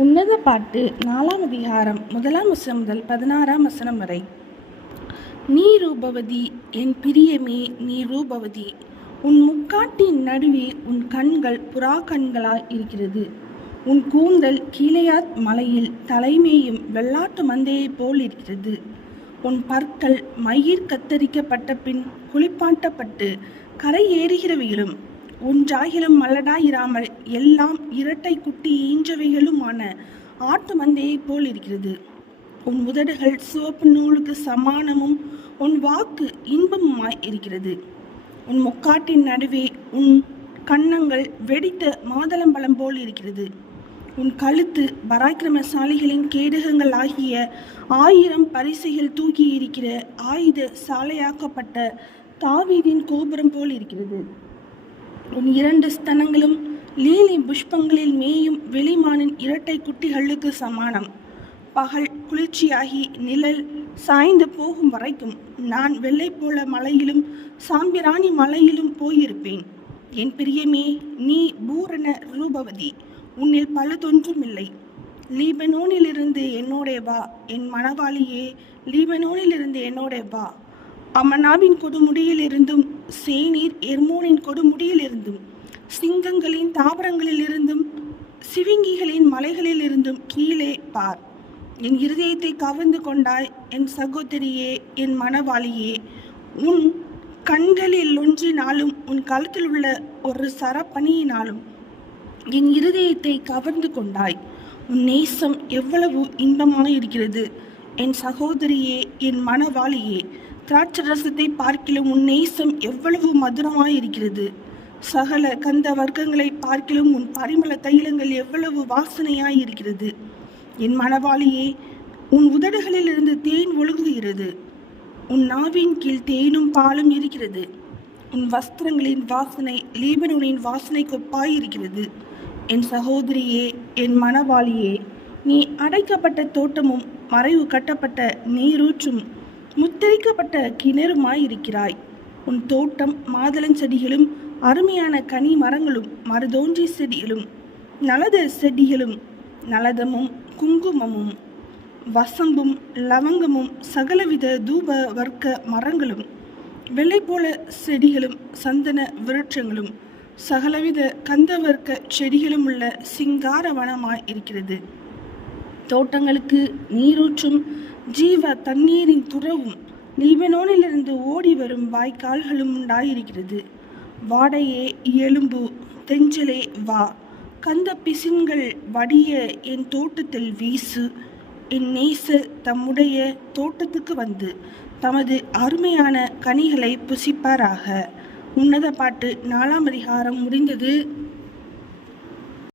உன்னத பாட்டு 4ஆம் அதிகாரம் 1ஆம் வசனம் முதல் 16ஆம் வசனம் வரை. நீ ரூபவதி, என் பிரியமே, நீ ரூபவதி. உன் முக்காட்டின் நடுவே உன் கண்கள் புறா கண்களாய் இருக்கிறது. உன் கூந்தல் கீலேயாத் மலையில் தலைமேயும் வெள்ளாட்டு மந்தையைப் போல் இருக்கிறது. உன் பற்கள் மயிர் கத்தரிக்கப்பட்ட பின் குளிப்பாட்டப்பட்டு கரை ஏறுகிறவைகளும் ஒன்றாகிலும் மலடாயிராமல் எல்லாம் இரட்டை குட்டி ஈன்றவைகளுமான ஆட்டு மந்தையைப் போல் இருக்கிறது. உன் உதடுகள் சிவப்பு நூலுக்கு சமானமும் உன் வாக்கு இன்பமுமாய் இருக்கிறது. உன் முக்காட்டின் நடுவே உன் கன்னங்கள் வெடித்த மாதளம்பழம் போல் இருக்கிறது. உன் கழுத்து பராக்கிரமசாலிகளின் கேடகங்கள் ஆகிய 1000 பரிசைகள் தூக்கி இருக்கிற ஆயுத சாலையாக்கப்பட்ட தாவீதின் கோபுரம் போல் இருக்கிறது. உன் 2 ஸ்தனங்களும் லீலி புஷ்பங்களில் மேயும் வெளிமானின் இரட்டை குட்டிகளுக்கு சமானம். பகல் குளிர்ச்சியாகி நிழல் சாய்ந்து போகும் வரைக்கும் நான் வெள்ளை போல மலையிலும் சாம்பிராணி மலையிலும் போயிருப்பேன். என் பிரியமே, நீ பூரண ரூபவதி, உன்னில் பழுதொன்றுமில்லை. லீபனோனிலிருந்து என்னோடே வா, என் மணவாளியே, லீபனோனிலிருந்து என்னோடே வா. அமனாவின் கொடுமுடியிலிருந்தும் சேனீர் எர்மோனின் கொடுமுடியிலிருந்தும் சிங்கங்களின் தாவரங்களிலிருந்தும் சிவிங்கிகளின் மலைகளிலிருந்தும் கீழே பார். என் இருதயத்தை கவர்ந்து கொண்டாய், என் சகோதரியே, என் மணவாளியே. உன் கண்களில் ஒன்றினாலும் உன் கழுத்தில் உள்ள ஒரு சரப்பணியினாலும் என் இருதயத்தை கவர்ந்து கொண்டாய். உன் நேசம் எவ்வளவு இன்பமாயிருக்கிறது, என் சகோதரியே, என் மணவாளியே. திராட்சரசத்தை பார்க்கிலும் உன் நேசம் எவ்வளவு மதுரமாயிருக்கிறது. சகல கந்த வர்க்கங்களை பார்க்கிலும் உன் பரிமள தைலங்கள் எவ்வளவு வாசனையாயிருக்கிறது. என் மணவாளியே, உன் உதடுகளில் இருந்து தேன் ஒழுகுகிறது. உன் நாவின் கீழ் தேனும் பாலும் இருக்கிறது. உன் வஸ்திரங்களின் வாசனை லீபனோனின் வாசனை கொப்பாயிருக்கிறது. என் சகோதரியே, என் மணவாளியே, நீ அடைக்கப்பட்ட தோட்டமும் மறைவு கட்டப்பட்ட நீரூற்றும் முத்திரிக்கப்பட்ட கிணறுமாயிருக்கிறாய். உன் தோட்டம் மாதளஞ்செடிகளும் அருமையான கனி மரங்களும் மருதோன்றி செடிகளும் நலத செடிகளும் நலதமும் குங்குமமும் வசம்பும் லவங்கமும் சகலவித தூப வர்க்க மரங்களும் வெள்ளை போல செடிகளும் சந்தன விருட்சங்களும் சகலவித கந்தவர்க்க செடிகளும் உள்ள சிங்கார வனமாய் இருக்கிறது. தோட்டங்களுக்கு நீரூற்றும் ஜீவ தண்ணீரின் துறவும் லீபனோனிலிருந்து ஓடி வரும் வாய்க்கால்களும் உண்டாயிருக்கிறது. வாடையே எலும்பு, தெஞ்சலே வா, கந்த பிசின்கள் வடிய என் தோட்டத்தில் வீசு. என் நேச தம்முடைய தோட்டத்துக்கு வந்து தமது அருமையான கனிகளை புசிப்பாராக. உன்னத பாட்டு 4ஆம் அதிகாரம் முடிந்தது.